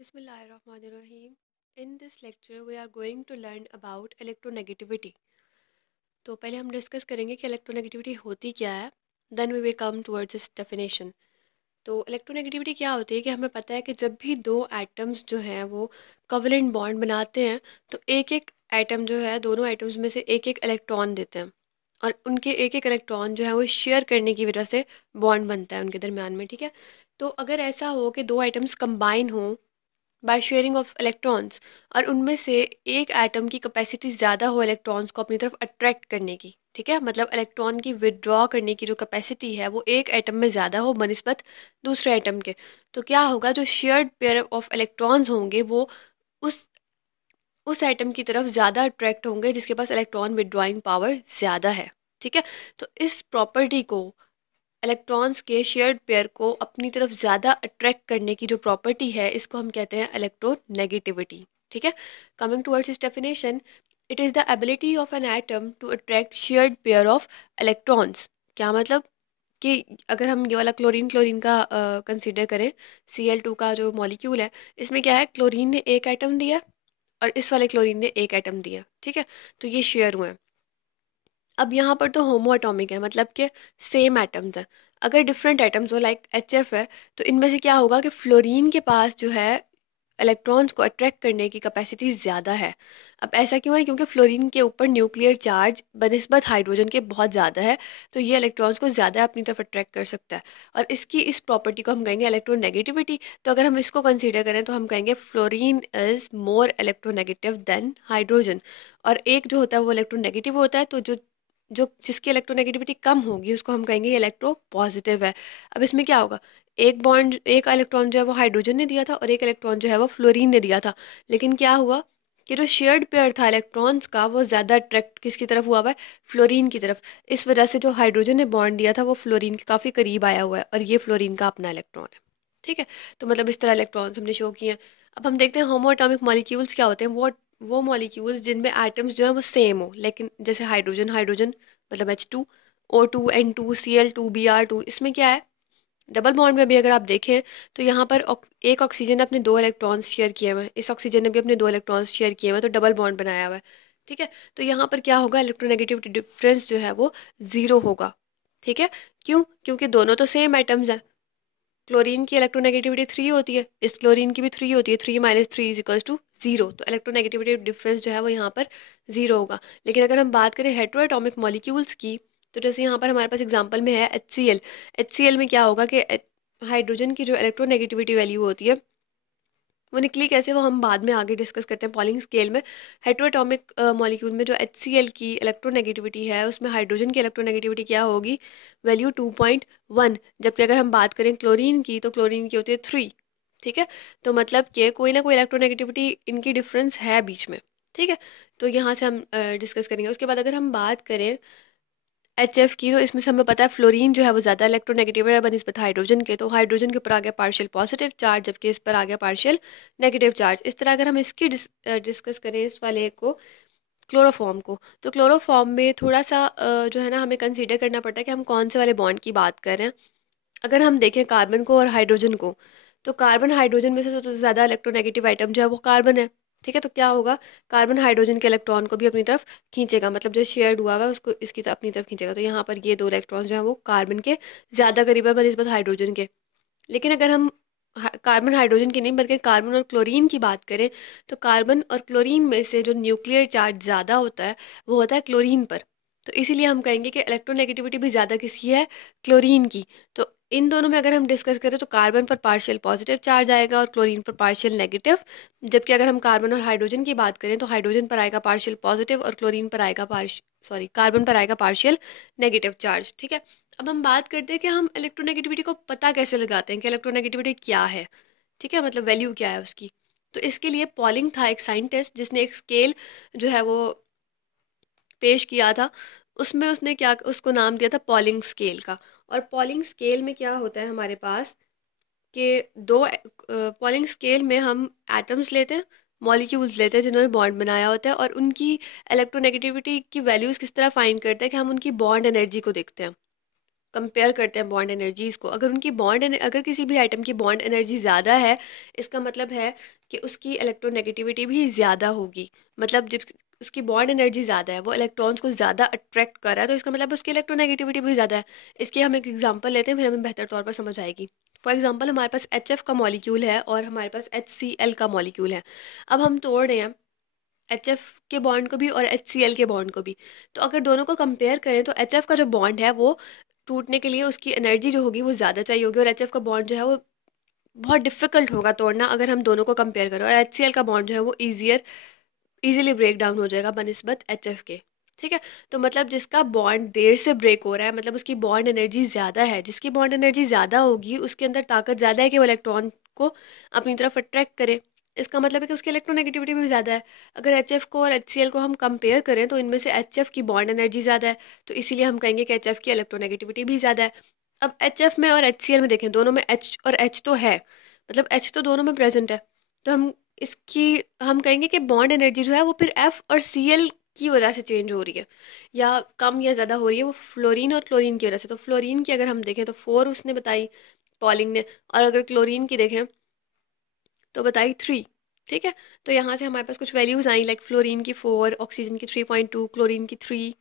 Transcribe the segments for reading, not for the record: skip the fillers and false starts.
Bismillahirrahmanirrahim. In this lecture, we are going to learn about electronegativity. तो पहले हम discuss करेंगे कि इलेक्ट्रोनेगेटिविटी होती क्या है. Then we will come towards इस डेफिनेशन. तो इलेक्ट्रोनेगेटिविटी क्या होती है कि हमें पता है कि जब भी दो एटम्स जो हैं वो कोवेलेंट बॉन्ड बनाते हैं तो एक एक एटम जो है दोनों एटम्स में से एक एक इलेक्ट्रॉन देते हैं और उनके एक एक इलेक्ट्रॉन जो है वो शेयर करने की वजह से बॉन्ड बनता है उनके दरमियान में. ठीक है. तो अगर ऐसा हो कि दो एटम्स कंबाइन हो बाय शेयरिंग ऑफ इलेक्ट्रॉन्स और उनमें से एक एटम की कैपेसिटी ज़्यादा हो इलेक्ट्रॉन्स को अपनी तरफ अट्रैक्ट करने की. ठीक है. मतलब इलेक्ट्रॉन की विदड्रॉ करने की जो कैपेसिटी है वो एक एटम में ज़्यादा हो बनिस्बत दूसरे एटम के. तो क्या होगा, जो शेयर्ड पेयर ऑफ इलेक्ट्रॉन्स होंगे वो उस उस एटम की तरफ ज़्यादा अट्रैक्ट होंगे जिसके पास इलेक्ट्रॉन विदड्रॉइंग पावर ज़्यादा है. ठीक है. तो इस प्रॉपर्टी को, इलेक्ट्रॉन्स के शेयर्ड पेयर को अपनी तरफ ज़्यादा अट्रैक्ट करने की जो प्रॉपर्टी है इसको हम कहते हैं इलेक्ट्रोनेगेटिविटी. ठीक है. कमिंग टुवर्ड्स इस definition, it is the ability of an atom to attract shared pair of electrons. क्या मतलब कि अगर हम ये वाला क्लोरीन क्लोरीन का कंसीडर करें, Cl2 का जो मॉलिक्यूल है, इसमें क्या है, क्लोरीन ने एक एटम दिया और इस वाले क्लोरीन ने एक एटम दिया. ठीक है. तो ये शेयर हुए हैं. अब यहाँ पर तो होमो एटॉमिक है, मतलब कि सेम एटम्स हैं. अगर डिफरेंट एटम्स हो लाइक HF है, तो इनमें से क्या होगा कि फ्लोरीन के पास जो है इलेक्ट्रॉन्स को अट्रैक्ट करने की कैपेसिटी ज़्यादा है. अब ऐसा क्यों है? क्योंकि फ्लोरीन के ऊपर न्यूक्लियर चार्ज बनिस्बत हाइड्रोजन के बहुत ज़्यादा है, तो ये इलेक्ट्रॉन्स को ज़्यादा अपनी तरफ अट्रैक्ट कर सकता है. और इसकी इस प्रॉपर्टी को हम कहेंगे इलेक्ट्रोनेगेटिविटी. तो अगर हम इसको कंसीडर करें तो हम कहेंगे fluorine is more electronegative than hydrogen. और एक जो होता है वो इलेक्ट्रोनेगेटिव होता है, तो जो जो जिसकी इलेक्ट्रोनेगेटिविटी कम होगी उसको हम कहेंगे ये इलेक्ट्रो पॉजिटिव है. अब इसमें क्या होगा, एक बॉन्ड, एक इलेक्ट्रॉन जो है वो हाइड्रोजन ने दिया था और एक इलेक्ट्रॉन जो है वो फ्लोरीन ने दिया था. लेकिन क्या हुआ कि जो शेयर्ड पेयर था इलेक्ट्रॉन्स का वो ज़्यादा अट्रैक्ट किसकी तरफ हुआ हुआ है, फ्लोरीन की तरफ. इस वजह से जो हाइड्रोजन ने बॉन्ड दिया था वो फ्लोरीन के काफ़ी करीब आया हुआ है और ये फ्लोरीन का अपना इलेक्ट्रॉन है. ठीक है. तो मतलब इस तरह इलेक्ट्रॉन्स हमने शो किए हैं. अब हम देखते हैं होमो एटॉमिक मॉलिक्यूल्स क्या होते हैं. वो मॉलिक्यूल्स जिनमें एटम्स जो है वो सेम हो, लेकिन जैसे हाइड्रोजन हाइड्रोजन मतलब H2, O2, N2, Cl2, Br2. इसमें क्या है, डबल बॉन्ड में भी अगर आप देखें तो यहाँ पर एक ऑक्सीजन ने अपने दो इलेक्ट्रॉन्स शेयर किए हुए हैं, इस ऑक्सीजन ने भी अपने दो इलेक्ट्रॉन्स शेयर किए हुए हैं, तो डबल बॉन्ड बनाया हुआ है. ठीक है. तो यहाँ पर क्या होगा, इलेक्ट्रोनेगेटिविटी डिफरेंस जो है वो ज़ीरो होगा. ठीक है. क्यों? क्योंकि दोनों तो सेम आइटम्स हैं. क्लोरीन की इलेक्ट्रोनेगेटिविटी 3 होती है, इस क्लोरीन की भी 3 होती है. 3 - 3 इज इक्वल्स टू 0. तो इलेक्ट्रोनेगेटिविटी डिफरेंस जो है वो यहाँ पर 0 होगा. लेकिन अगर हम बात करें हेटेरोएटॉमिक मॉलिक्यूल्स की, तो जैसे यहाँ पर हमारे पास एग्जांपल में है HCl. HCl में क्या होगा कि हाइड्रोजन की जो इलेक्ट्रोनेगेटिविटी वैल्यू होती है वो निकली कैसे, वो हम बाद में आगे डिस्कस करते हैं पॉलिंग स्केल में. हेटेरोएटॉमिक मॉलिक्यूल में जो HCl की इलेक्ट्रोनेगेटिविटी है उसमें हाइड्रोजन की इलेक्ट्रोनेगेटिविटी क्या होगी, वैल्यू 2.1. जबकि अगर हम बात करें क्लोरीन की तो क्लोरीन की होती है 3. ठीक है. तो मतलब कि कोई ना कोई इलेक्ट्रोनेगेटिविटी इनकी डिफरेंस है बीच में. ठीक है. तो यहाँ से हम डिस्कस करेंगे. उसके बाद अगर हम बात करें HF की, तो इसमें से हमें पता है फ्लोरीन जो है वो ज़्यादा इलेक्ट्रोनेगेटिव है बनिस्बत हाइड्रोजन के. तो हाइड्रोजन के ऊपर आ गया पार्शियल पॉजिटिव चार्ज जबकि इस पर आ गया पार्शियल नेगेटिव चार्ज. इस तरह अगर हम इसकी डिस्कस करें इस वाले को, क्लोरोफॉर्म को, तो क्लोरोफॉर्म में थोड़ा सा जो है ना हमें कंसीडर करना पड़ता है कि हम कौन से वाले बॉन्ड की बात कर रहे हैं. अगर हम देखें कार्बन को और हाइड्रोजन को, तो कार्बन हाइड्रोजन में से सबसे ज़्यादा इलेक्ट्रोनेगेटिव आइटम जो है वो कार्बन है. ठीक है. तो क्या होगा, कार्बन हाइड्रोजन के इलेक्ट्रॉन को भी अपनी तरफ खींचेगा, मतलब जो शेयर्ड हुआ हुआ है उसको इसकी तरफ अपनी तरफ खींचेगा. तो यहाँ पर ये दो इलेक्ट्रॉन जो है वो कार्बन के ज़्यादा करीब है बनिस्बत हाइड्रोजन के. लेकिन अगर हम कार्बन हाइड्रोजन की नहीं बल्कि कार्बन और क्लोरीन की बात करें, तो कार्बन और क्लोरीन में से जो न्यूक्लियर चार्ज ज़्यादा होता है वो होता है क्लोरीन पर. तो इसीलिए हम कहेंगे कि इलेक्ट्रोनेगेटिविटी भी ज़्यादा किसकी है, क्लोरीन की. तो इन दोनों में अगर हम डिस्कस करें तो कार्बन पर पार्शियल पॉजिटिव चार्ज आएगा और क्लोरीन पर पार्शियल नेगेटिव. जबकि अगर हम कार्बन और हाइड्रोजन की बात करें तो हाइड्रोजन पर आएगा पार्शियल पॉजिटिव और क्लोरीन पर आएगा कार्बन पर आएगा पार्शियल नेगेटिव चार्ज. ठीक है. अब हम बात करते हैं कि हम इलेक्ट्रोनेगेटिविटी को पता कैसे लगाते हैं कि इलेक्ट्रोनेगेटिविटी क्या है. ठीक है. मतलब वैल्यू क्या है उसकी. तो इसके लिए पॉलिंग था एक साइंटिस्ट जिसने एक स्केल जो है वो पेश किया था. उसमें उसने क्या, उसको नाम दिया था पॉलिंग स्केल का. और पॉलिंग स्केल में क्या होता है हमारे पास कि दो पॉलिंग स्केल में हम एटम्स लेते हैं, मॉलिक्यूल्स लेते हैं जिन्होंने बॉन्ड बनाया होता है और उनकी इलेक्ट्रोनेगेटिविटी की वैल्यूज़ किस तरह फाइंड करते हैं कि हम उनकी बॉन्ड एनर्जी को देखते हैं. कंपेयर करते हैं बॉन्ड एनर्जीज़ को, अगर किसी भी आइटम की बॉन्ड एनर्जी ज़्यादा है, इसका मतलब है कि उसकी इलेक्ट्रोनेगेटिविटी भी ज़्यादा होगी। मतलब जब उसकी बॉन्ड एनर्जी ज़्यादा है, वो इलेक्ट्रॉन्स को ज़्यादा अट्रैक्ट कर रहा है, तो इसका मतलब उसकी इलेक्ट्रोनेगेटिविटी भी ज़्यादा है। इसकी हम एक एग्जांपल लेते हैं, फिर हमें बेहतर तौर पर समझ आएगी। फॉर एग्जांपल, हमारे पास HF का मॉलिक्यूल है और हमारे पास HCl का मॉलिक्यूल है। अब हम तोड़ रहे हैं HF के बॉन्ड को भी और HCl के बॉन्ड को भी। तो अगर दोनों को कंपेयर करें तो HF का जो बॉन्ड है वो टूटने के लिए उसकी एनर्जी जो होगी वो ज़्यादा चाहिए होगी, और HF का बॉन्ड जो है वो बहुत डिफिकल्ट होगा तोड़ना अगर हम दोनों को कंपेयर करें। और HCl का बॉन्ड जो है वो ईजिली ब्रेक डाउन हो जाएगा बनिस्बत HF के। ठीक है, तो मतलब जिसका बॉन्ड देर से ब्रेक हो रहा है, मतलब उसकी बॉन्ड एनर्जी ज़्यादा है। जिसकी बॉन्ड एनर्जी ज़्यादा होगी उसके अंदर ताकत ज़्यादा है कि वो इलेक्ट्रॉन को अपनी तरफ अट्रैक्ट करे। इसका मतलब है कि उसकी इलेक्ट्रोनेगेटिविटी भी ज़्यादा है। अगर HF को और HCl को हम कंपेयर करें तो इनमें से HF की बॉन्ड एनर्जी ज़्यादा है, तो इसीलिए हम कहेंगे कि HF की इलेक्ट्रोनेगेटिविटी भी ज़्यादा है। अब HF में और HCl में देखें, दोनों में H और H तो है, मतलब H तो दोनों में प्रेजेंट है। तो इसकी हम कहेंगे कि बॉन्ड एनर्जी जो है वो फिर F और Cl की वजह से चेंज हो रही है, या कम या ज़्यादा हो रही है, वो फ्लोरीन और क्लोरीन की वजह से। तो फ्लोरीन की अगर हम देखें तो 4 उसने बताई, पॉलिंग ने, और अगर क्लोरीन की देखें तो बताई 3। ठीक है, तो यहाँ से हमारे पास कुछ वैल्यूज़ आई, लाइक फ्लोरीन की 4, ऑक्सीजन की 3.2, क्लोरीन की 3,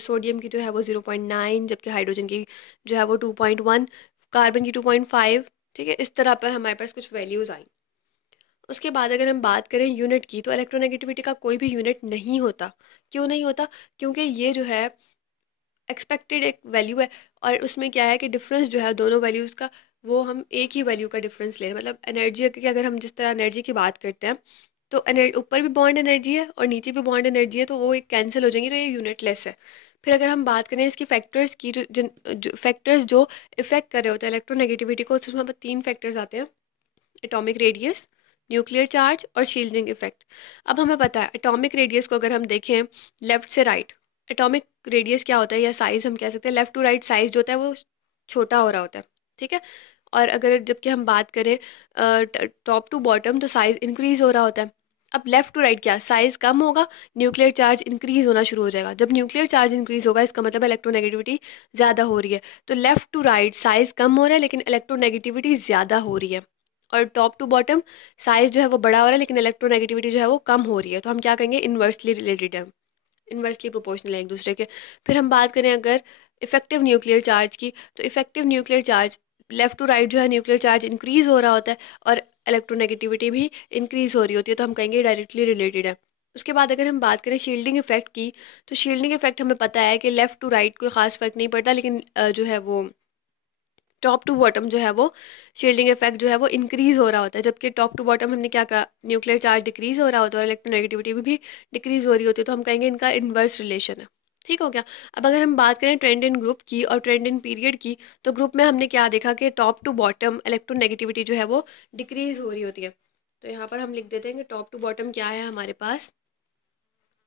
सोडियम की जो है वो 0.9, जबकि हाइड्रोजन की जो है वो 2.1, कार्बन की 2.5। ठीक है, इस तरह पर हमारे पास कुछ वैल्यूज़ आई। उसके बाद अगर हम बात करें यूनिट की, तो इलेक्ट्रोनेगेटिविटी का कोई भी यूनिट नहीं होता। क्यों नहीं होता? क्योंकि ये जो है एक्सपेक्टेड एक वैल्यू है, और उसमें क्या है कि डिफरेंस जो है दोनों वैल्यूज़ का, वो हम एक ही वैल्यू का डिफरेंस ले रहे हैं। मतलब एनर्जी की अगर हम जिस तरह एनर्जी की बात करते हैं, तो ऊपर भी बॉन्ड एनर्जी है और नीचे भी बॉन्ड एनर्जी है, तो वो एक कैंसिल हो जाएंगी, तो ये यूनिट लेस है। फिर अगर हम बात करें इसकी फैक्टर्स की, जो फैक्टर्स जो इफेक्ट कर रहे होते हैं इलेक्ट्रोनेगेटिविटी को, तो उसमें 3 फैक्टर्स आते हैं: एटॉमिक रेडियस, न्यूक्लियर चार्ज और शील्डिंग इफेक्ट। अब हमें पता है एटॉमिक रेडियस को अगर हम देखें लेफ्ट से राइट, एटॉमिक रेडियस क्या होता है, या साइज हम कह सकते हैं, लेफ्ट टू राइट साइज जो होता है वो छोटा हो रहा होता है। ठीक है, और अगर जबकि हम बात करें टॉप टू बॉटम, तो साइज इंक्रीज हो रहा होता है। अब लेफ्ट टू राइट क्या, साइज कम होगा, न्यूक्लियर चार्ज इंक्रीज होना शुरू हो जाएगा। जब न्यूक्लियर चार्ज इंक्रीज होगा इसका मतलब इलेक्ट्रोनेगेटिविटी ज़्यादा हो रही है। तो लेफ्ट टू राइट साइज कम हो रहा है लेकिन इलेक्ट्रोनेगेटिविटी ज़्यादा हो रही है। और टॉप टू बॉटम साइज जो है वो बड़ा हो रहा है लेकिन इलेक्ट्रोनेगेटिविटी जो है वो कम हो रही है। तो हम क्या कहेंगे, इन्वर्सली रिलेटेड है, इन्वर्सली प्रोपोर्शनल है एक दूसरे के। फिर हम बात करें अगर इफेक्टिव न्यूक्लियर चार्ज की, तो effective nuclear charge left to right जो है न्यूक्लियर चार्ज इंक्रीज हो रहा होता है और इलेक्ट्रोनेगेटिविटी भी इंक्रीज हो रही होती है, तो हम कहेंगे डायरेक्टली रिलेटेड है। उसके बाद अगर हम बात करें शील्डिंग इफेक्ट की, तो शील्डिंग इफेक्ट हमें पता है कि लेफ्ट टू राइट कोई खास फर्क नहीं पड़ता, लेकिन जो है वो टॉप टू बॉटम जो है वो शील्डिंग इफेक्ट जो है वो इंक्रीज हो रहा होता है। जबकि टॉप टू बॉटम हमने क्या कहा, न्यूक्लियर चार्ज डिक्रीज हो रहा होता है और इलेक्ट्रोनेगेटिविटी भी डिक्रीज हो रही होती है, तो हम कहेंगे इनका इन्वर्स रिलेशन है। ठीक हो गया। अब अगर हम बात करें ट्रेंड इन ग्रुप की और ट्रेंड इन पीरियड की, तो ग्रुप में हमने क्या देखा कि टॉप टू बॉटम इलेक्ट्रोनेगेटिविटी जो है वो डिक्रीज हो रही होती है। तो यहाँ पर हम लिख देते हैं कि टॉप टू बॉटम क्या है हमारे पास,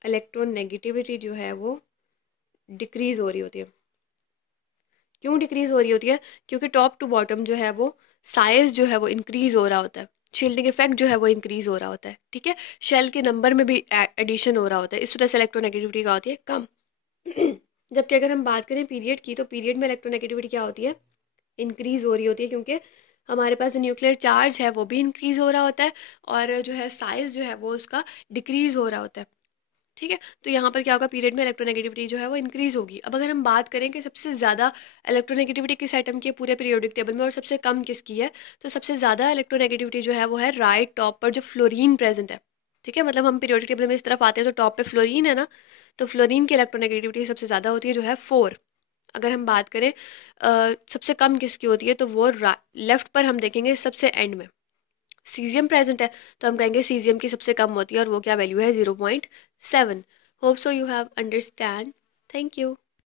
इलेक्ट्रोनेगेटिविटी जो है वो डिक्रीज हो रही होती है। क्यों डिक्रीज हो रही होती है? क्योंकि टॉप टू बॉटम जो है वो साइज जो है वो इंक्रीज हो रहा होता है, शील्डिंग इफेक्ट जो है वो इंक्रीज हो रहा होता है। ठीक है, शेल के नंबर में भी एडिशन हो रहा होता है, इस तरह से इलेक्ट्रोनेगेटिविटी क्या होती है, कम। जबकि अगर हम बात करें पीरियड की, तो पीरियड में इलेक्ट्रोनेगेटिविटी क्या होती है, इंक्रीज हो रही होती है, क्योंकि हमारे पास जो न्यूक्लियर चार्ज है वो भी इंक्रीज हो रहा होता है और जो है साइज जो है वो उसका डिक्रीज हो रहा होता है। ठीक है, तो यहाँ पर क्या होगा, पीरियड में इलेक्ट्रोनेगेटिविटी जो है वो इंक्रीज होगी। अब अगर हम बात करें कि सबसे ज़्यादा इलेक्ट्रोनेगेटिविटी किस एटम की है पूरे पीरियोडिक टेबल में और सबसे कम किसकी है, तो सबसे ज़्यादा इलेक्ट्रोनेगेटिविटी जो है वो है राइट टॉप पर जो फ्लोरीन प्रेजेंट है। ठीक है, मतलब हम पीरियोडिक टेबल में इस तरफ आते हैं तो टॉप पे फ्लोरीन है ना, तो फ्लोरीन की इलेक्ट्रोनेगेटिविटी सबसे ज़्यादा होती है जो है 4। अगर हम बात करें सबसे कम किसकी होती है, तो वो लेफ्ट पर हम देखेंगे सबसे एंड में सीजियम प्रेजेंट है, तो हम कहेंगे सीजियम की सबसे कम होती है और वो क्या वैल्यू है, 0.7। Hope so you have understand. Thank you.